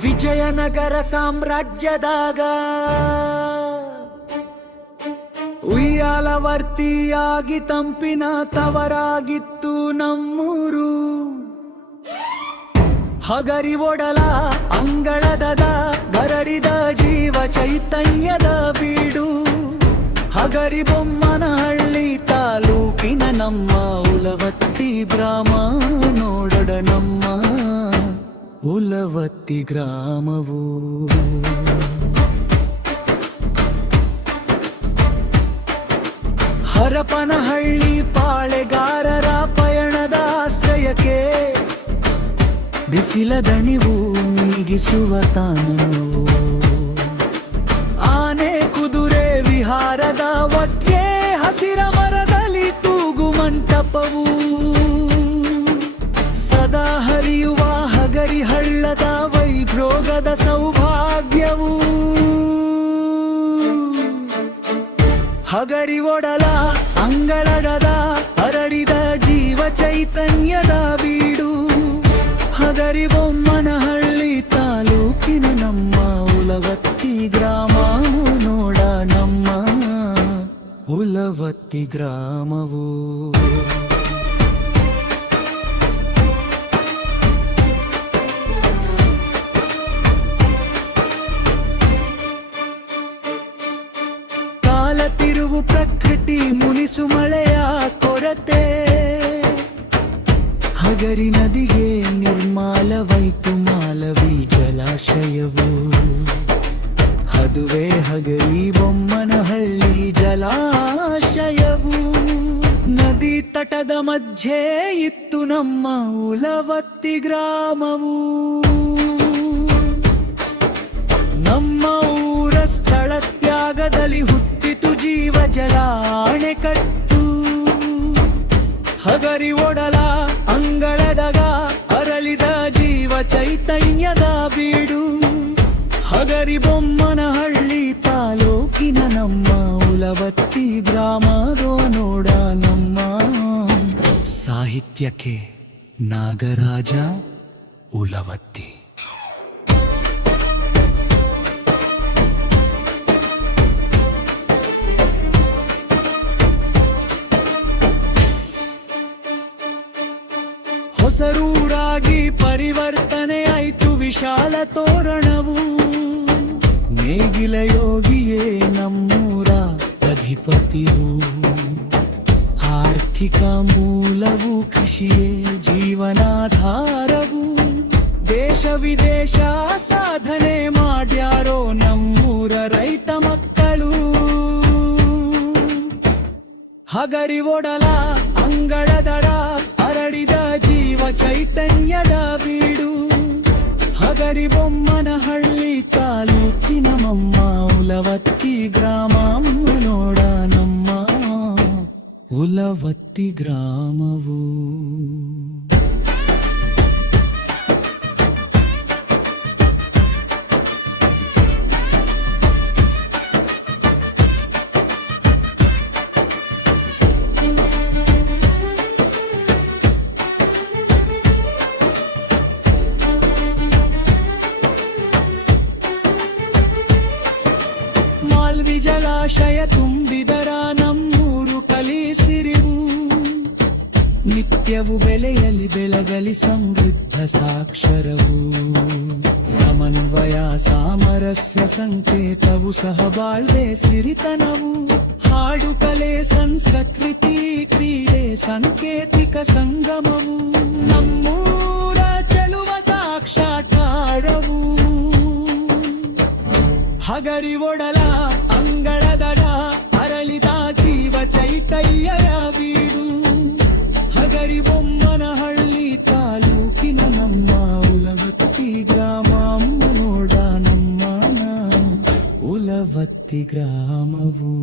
ವಿಜಯನಗರ ಸಾಮ್ರಾಜ್ಯದಾಗ ಉಯ್ಯಾಲವರ್ತಿಯಾಗಿ ತಂಪಿನ ತವರಾಗಿತ್ತು ನಮ್ಮೂರು. ಹಗರಿ ಒಡಲ ಅಂಗಳದದ ಬರರಿದ ಜೀವ ಚೈತನ್ಯದ ಬೀಡು. ಹಗರಿ ಬೊಮ್ಮನಹಳ್ಳಿ ತಾಲೂಕಿನ ನಮ್ಮ ಉಲವತ್ತಿ ಬ್ರಾಹ್ಮ ನೋಡಡ ನಮ್ಮ ಉಲವತ್ತಿ ಗ್ರಾಮವು. ಹರಪನಹಳ್ಳಿ ಪಾಳೆಗಾರರ ಪಯಣದ ಆಶ್ರಯಕ್ಕೆ ಬಿಸಿಲ ದಣಿವು ನೀಗಿಸುವ ತಾನು ಆನೆ ಕುದುರೆ ವಿಹಾರದ ಒಟ್ಟೆ ಹಸಿರ ಮರದಲ್ಲಿ ತೂಗು ಮಂಟಪವು. ಸದಾ ಹರಿಯುವ ಹಗರಿ ಹಳ್ಳದ ವೈಭೋಗದ ಸೌಭಾಗ್ಯವು. ಹಗರಿ ಒಡಲ ಅಂಗಳಡದ ಹರಡಿದ ಜೀವ ಚೈತನ್ಯದ ಬೀಡು. ಹಗರಿ ಬೊಮ್ಮನಹಳ್ಳಿ ತಾಲೂಕಿನ ನಮ್ಮ ಉಲವತ್ತಿ ಗ್ರಾಮ ನೋಡ ನಮ್ಮ ಉಲವತ್ತಿ ಗ್ರಾಮವು. ತಿರುವು ಪ್ರಕೃತಿ ಮುನಿಸು ಮಳೆಯ ಕೊರತೆ. ಹಗರಿ ನದಿಗೆ ನಿರ್ಮಾಲವೈತು ಮಾಲವಿ ಜಲಾಶಯವು. ಅದುವೇ ಹಗರಿ ಬೊಮ್ಮನಹಳ್ಳಿ ಜಲಾಶಯವು. ನದಿ ತಟದ ಮಧ್ಯೆ ಇತ್ತು ನಮ್ಮ ಉಲವತ್ತಿ ಗ್ರಾಮವು. ಹಗರಿ ಒಡಲ, ಅಂಗಳದಗ ಅರಳಿದ ಜೀವ ಚೈತನ್ಯದ ಬೀಡು. ಹಗರಿ ಬೊಮ್ಮನಹಳ್ಳಿ ತಾಲೂಕಿನ ನಮ್ಮ ಉಲವತ್ತಿ ಗ್ರಾಮದೋ ನೋಡ ನಮ್ಮ ಸಾಹಿತ್ಯಕ್ಕೆ ನಾಗರಾಜ ಉಲವತ್ತಿ. ಹೊಸರೂರಾಗಿ ಪರಿವರ್ತನೆ ಆಯ್ತು, ವಿಶಾಲ ತೋರಣವು. ನೇಗಿಲ ಯೋಗಿಯೇ ನಮ್ಮೂರ ಅಧಿಪತಿಯು. ಆರ್ಥಿಕ ಮೂಲವು, ಕೃಷಿಯೇ ಜೀವನಾಧಾರವು. ದೇಶ ವಿದೇಶ ಸಾಧನೆ ಮಾಡ್ಯಾರೋ ನಮ್ಮೂರ ರೈತ ಮಕ್ಕಳು. ಹಗರಿ ಒಡಲ ಜೀವ ಚೈತನ್ಯದ ಬೀಡು ಹಗರಿ ಬೊಮ್ಮನಹಳ್ಳಿ ತಾಲೂಕಿನ ಮಮ್ಮ ಉಲವತ್ತಿ ಗ್ರಾಮ ನೋಡ ನಮ್ಮ ಉಲವತ್ತಿ ಗ್ರಾಮವು ಮಾಲ್ವಿ ಜಲಾಶಯ ತುಂಬಿದರ ನಮ್ಮೂರು ಕಲಿಸಿರಿವು ನಿತ್ಯವು ಬೆಳೆಯಲಿ ಬೆಳಗಲಿ ಸಮೃದ್ಧ ಸಾಕ್ಷರವು ಸಮನ್ವಯ ಸಾಮರಸ್ಯ ಸಂಕೇತವು ಸಹಬಾಳ್ವೆ ಸಿರಿತನವು ಹಾಡು ಕಲೆ ಸಂಸ್ಕೃತಿ ಕ್ರೀಡೆ ಸಾಂಕೇತಿಕ ಸಂಗಮವು ಹಗರಿ ಒಡಲ ಅಂಗಳದಡ ಅರಳಿದ ಜೀವ ಚೈತನ್ಯಯ ಬೀಡು. ಹಗರಿ ಬೊಮ್ಮನಹಳ್ಳಿ ತಾಲೂಕಿನ ನಮ್ಮ ಉಲವತ್ತಿ ಗ್ರಾಮ ನೋಡ ನಮ್ಮ ಉಲವತ್ತಿ ಗ್ರಾಮವು.